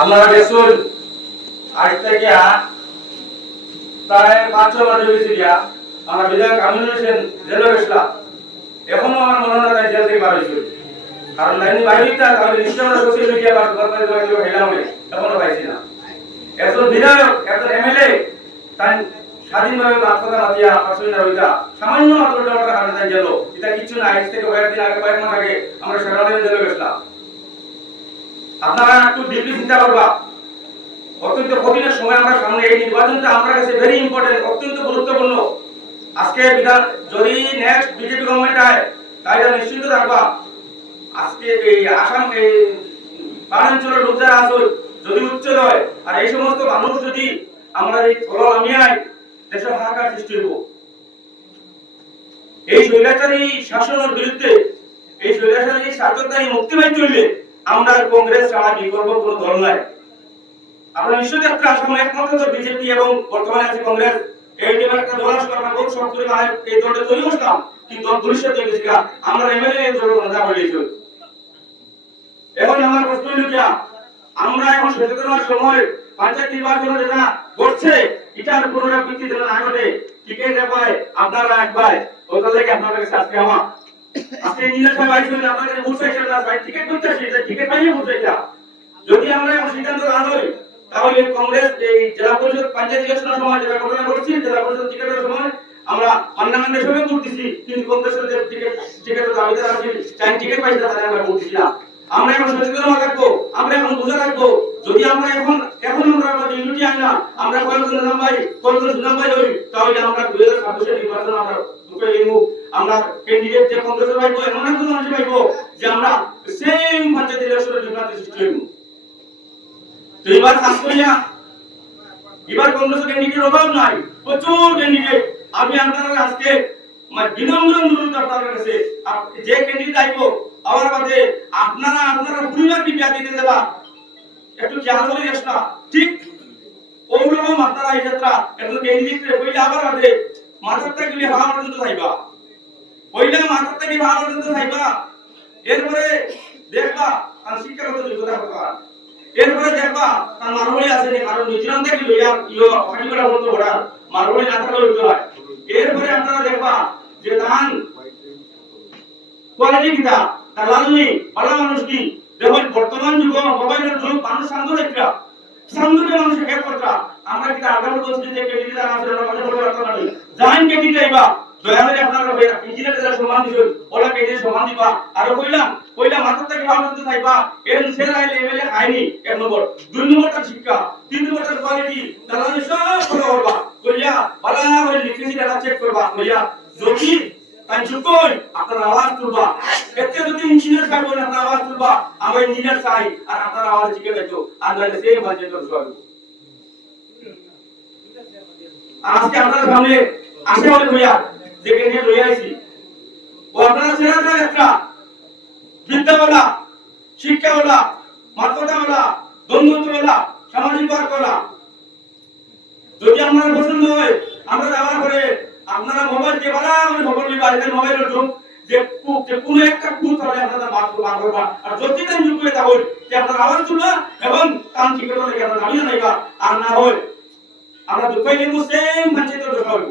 আপনারা দেখুন আজ থেকে প্রায় পাঁচ ছ মাস হয়েছে দিয়া। আমার বিধায়ক আমিনুল হোসেন জেলে গেছিলাম এখনও আমার মনে হয় তাই জেল থেকে বার হয়েছিল কারণ লাইনে বাইরে আমি নিশ্চয় আমরা সোশ্যাল বা সরকারি যোগাযোগ হেলাম এখনও পাইছি না। একজন বিধায়ক, একজন এমএলএ তাই স্বাধীনভাবে বাস্তবতা মাতিয়া অসুবিধা হইতা সামান্য মাত্র টাকা কারণে তাই গেল। এটা কিছু না, আজ থেকে কয়েকদিন আগে, কয়েক মাস আগে আমরা সেখানে জেলে গেছিলাম আপনারা একটু ডিপলি চিন্তা করবা। অত্যন্ত কঠিনের সময় আমরা সামনে এই নির্বাচনটা আমার কাছে ভেরি ইম্পর্টেন্ট অত্যন্ত গুরুত্বপূর্ণ। আজকে বিধান, যদি নেক্সট বিজেপি গভর্নমেন্ট আয়, তাহলে নিশ্চিন্ত থাকবা। আজকে এই আসাম, এই পাহাড়াঞ্চলের লোক যারা আছে, যদি উচ্চ হয় আর এই সমস্ত মানুষ যদি আমরা এই ফল আমি আই দেশে হাহাকার সৃষ্টি হব এই স্বৈরাচারী শাসনের বিরুদ্ধে, এই স্বৈরাচারী শাসকদারি মুক্তি পাই চললে আমরা কংগ্রেস ছাড়া বিকল্প কোনো দল নাই। আমরা নিশ্চয়ই একটা আসামে একমাত্র দল বিজেপি এবং বর্তমানে আছে কংগ্রেস। এই নিয়ে একটা দল আসলে আমরা শখ করে মানে এই দলটা তৈরি করতাম কিন্তু দল ভবিষ্যৎ হয়ে গেছে আমরা এমএলএ এই দলের কথা বলেছি। এখন আমার প্রশ্ন হলো কি, আমরা এখন সচেতন হওয়ার সময় পঞ্চায়েত নির্বাচন যেটা করছে এটার পুনরাবৃত্তি যেন না ঘটে। টিকে দেখায় আপনারা একবার ওটা থেকে আপনাদের কাছে আজকে আমার নিজের সবাই আইসবেন আপনাদের ভোট চাইছেন না, ভাই? টিকিট করতে আসি টিকিট পাইয়ে চাইছা। যদি আমরা এখন সিদ্ধান্ত না হই তাহলে কংগ্রেস, এই জেলা পরিষদ, পঞ্চায়েত ইলেকশনের সময়, যেটা ঘটনা ঘটছে, জেলা পরিষদ টিকিটের সময়, আমরা অন্যান্য সঙ্গে ভোট দিছি। কিন্তু কংগ্রেসের যে টিকিট, টিকিটের দাবিদার আছে চাই টিকিট পাইছে, তাহলে আমরা ভোট দিছি না। আমরা এখন সচেতন রাখব, আমরা এখন বুঝে রাখব, যদি আমরা এখন এখন আমরা আমাদের ইউনিটি আই না, আমরা কয়েকজন নাম ভাই কয়েকজন সুনাম ভাই হই, তাহলে আমরা দুই হাজার ছাব্বিশের নির্বাচন আমরা দুটো লিখব আমরা ক্যান্ডিডেট যে কংগ্রেসের পাইবো, এমন একজন মানুষ পাইবো যে আমরা সেম পঞ্চায়েত ইলেকশনের বিভ্রান্তি সৃষ্টি হইব। তো এবার কাজ করিয়া, এবার কংগ্রেসের ক্যান্ডিডেটের অভাব নাই, প্রচুর ক্যান্ডিডেট আমি আপনারা আজকে বিনম্র অনুরোধ আপনাদের কাছে যে ক্যান্ডিডেট আইবো, আমার বাদে আপনারা আপনারা পরিবার বিয়া দিতে দেবা? একটু খেয়াল করে আসনা ঠিক ওরকম আপনারা এই যাত্রা একটু ক্যান্ডিডেট কইলে আবার বাদে মাথাটা গেলে হাওয়া পর্যন্ত যাইবা। কইলে মাথাটা গেলে হাওয়া পর্যন্ত যাইবা এরপরে দেখবা আর শিক্ষাগত যোগ্যতা কথা এরপরে দেখবা তার মারবলি আছে নি কারণ নিউজিল্যান্ড থেকে লইয়া ইয়ো হাইগড়া বলতো ওরা মারবলি না থাকলে হইতো হয় এরপরে আপনারা দেখবা যে ধান কোয়ালিটি কিটা, তার লালনি ভালো মানুষ কি? দেখুন বর্তমান যুগ, মোবাইলের যুগ, মানুষ শান্ত একটা। শান্তকে মানুষ হেল্প করতা আমরা কিটা আগামী বছর যে কেডিটি দ্বারা আছে ওরা মাঝে বলে রাখতে পারি জাইন কেডিটি আইবা দয়া করে আপনারা ইঞ্জিনিয়ার যারা সম্মান দিবেন ওলা কেডিটি সম্মান দিবা? আর কইলাম কইলাম, মাথার থেকে ভালো করতে চাইবা এর সেরা আইলে এমএলএ খাইনি এক নম্বর। দুই নম্বরটা শিক্ষা, তিন নম্বরটা কোয়ালিটি তারা সব ফলো করবা। কইয়া ভালো করে লিখেছি টাকা চেক করবা। কইয়া, যদি তাই যুগই আপনার আওয়াজ তুলবা। এতে যদি ইঞ্জিনিয়ার থাকবেন আপনার আওয়াজ তুলবা। আমরা ইঞ্জিনিয়ার চাই, আর আপনার আওয়াজ জিকে দেখো। আর নাহলে সেই বাজে তো সব আজকে আপনার সামনে আসে বলে ভইয়া যেখানে নিয়ে লই আইছি। ও আপনারা ছেড়ে একটা বিদ্যাওয়ালা শিক্ষাওয়ালা মাতৃকাওয়ালা বন্ধুত্বওয়ালা সামাজিক ওয়ার্কওয়ালা যদি আপনার পছন্দ হয়, আমরা যাওয়ার পরে আপনারা মোবাইল দিয়ে বাড়া, আমি খবর নিবা এদের মোবাইলের যুগ যে কোনো একটা কুত হলে আপনারা বাদ বার করবা। আর যদি তাই যুগ করে তা হই যে আপনার আওয়াজ তুলবা এবং কান ঠিক করে লাগে আপনার দাবি জানাইবা আর না হয়, আমরা দুপাই নিব সেম পঞ্চায়েত দেখা হইব